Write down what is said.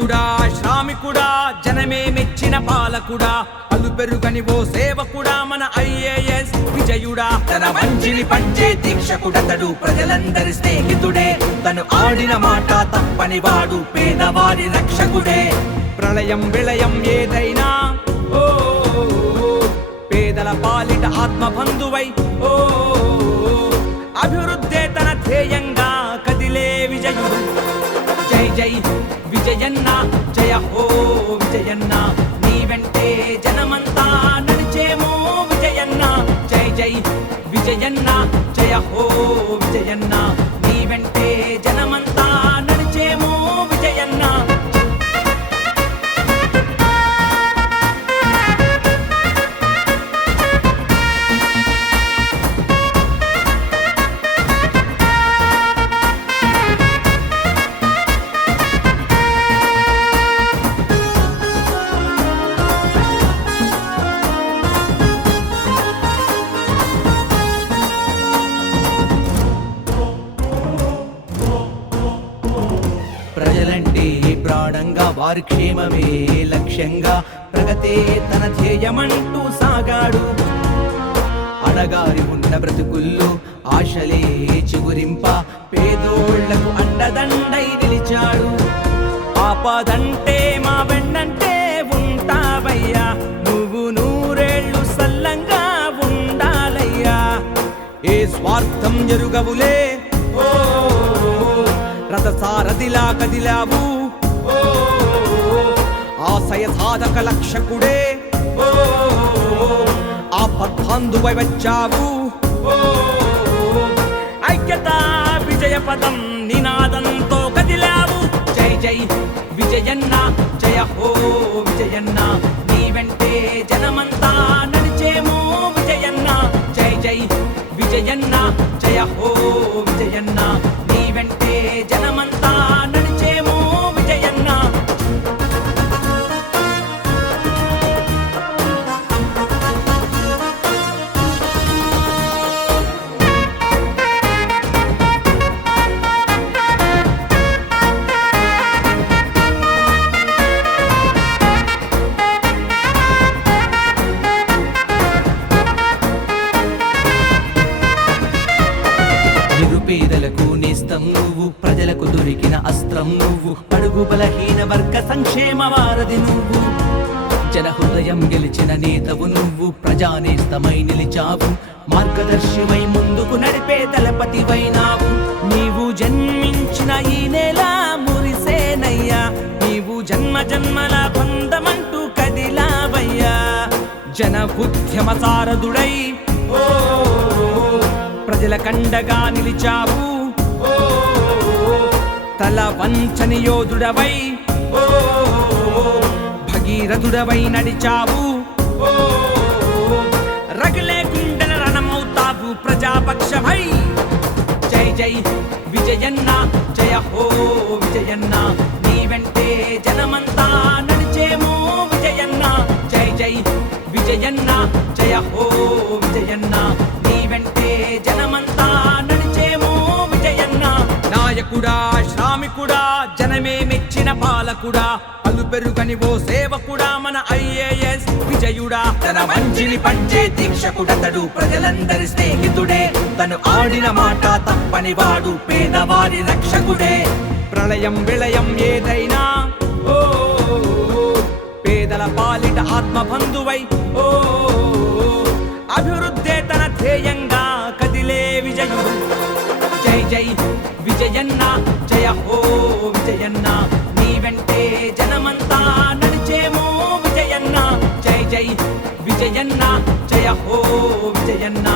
నాయకుడా శ్రామికుడా జనమే మెచ్చిన పాలకుడా అలుపెరుగని ఓ సేవకుడా మన ఐఏఎస్ విజయుడా తన మంచిని పంచే దీక్షకుడతడు ప్రజలందరి స్నేహితుడే తను ఆడిన మాట తప్పని వాడు పేదవారి రక్షకుడే ప్రళయం విళయం ఏదైనా ఓ పేదల పాలిట ఆత్మబంధువై ఓ అభివృద్ధే తన ధ్యేయంగా కదిలే విజయుడు జై జై విజయన్న జయ హో విజయన్న నీ వెంటే జనమంతా నడిచేమో విజయన్న జై జై విజయన్న జయ హో విజయన్న నీ వెంటే జనమంతా నడిచేమో విజయన్న ప్రజలంటే ప్రాణంగా వారి క్షేమమే లక్ష్యంగా ప్రగతే తన ధ్యేయమంటూ సాగాడు అడగారి ఉన్న బ్రతుకుల్లో ఆశలే చిగురింప పేదోళ్లకు అండదండై నిలిచాడు ఆపదంటే మా వెన్నంటే ఉంటావయ్యా నువ్వు నూరేళ్లు సల్లంగా ఉండాలయ్యా ఏ స్వార్థం జరుగవులే ఓ రథసారథిలా కదిలావు ఆశయ సాధక లక్షకుడే ఆపద్బాంధువై వచ్చావు ఐక్యత విజయ పదం నినాదంతో కదిలావు జై జై విజయన్న జయ హో విజయన్న నీ వెంటే జనమంతా నడిచేమో విజయన్న జై జై విజయన్న జయ హో విజయన్న నీ వెంటే జనమంతా నడిచేమో విజయన్న నిరుపేదలకు నేస్తం నువ్వు ప్రజలకు దొరికిన అస్త్రం నువ్వు అడుగు బలహీన వర్గ సంక్షేమ వారధి నువ్వు జనహృదయం గెలిచిన నేతవు నువ్వు ప్రజానేస్తమై నిలిచావు మార్గదర్శివై ముందుకు నడిపే దళపతివైనావు నీవు జన్మించిన ఈ నేల మురిసేనయ్యా నీవు జన్మ జన్మల బంధమంటూ కదిలావయ్యా జన ఉద్యమ సారథుడై ఓ ప్రజల కండగా నిలిచావు తల వంచని యోధుడవై భగీరథుడవై నడిచావు రగిలే గుండెల రణమవుతావు ప్రజాపక్షమై జై జై విజయన్న జయ హో విజయన్న నీ వెంటే జనమంతా నడిచేమో విజయన్న జై జై విజయన్న జయ హో విజయన్న నీ వెంటే జనమంతా నడిచేమో విజయన్న నాయకుడా శ్రామికుడా జనమే మెచ్చిన పాలకుడా అలుపెరుగని ఓ సేవకుడా మన ఐఏఎస్ విజయుడా తన మంచిని పంచే దీక్షకుడతడు ప్రజలందరి స్నేహితుడే తను ఆడిన మాట తప్పని వాడు పేదవారి రక్షకుడే ప్రళయం విళయం ఏదైనా ఓ పేదల పాలిట ఆత్మబంధువై ఓ అభివృద్ధే తన ధ్యేయంగా కదిలే విజయుడు జై జై విజయన్న జయ హో విజయన్న నీ వెంటే జనమంతా నడిచేమో విజయన్న జై జై విజయన్న జయ హో విజయన్న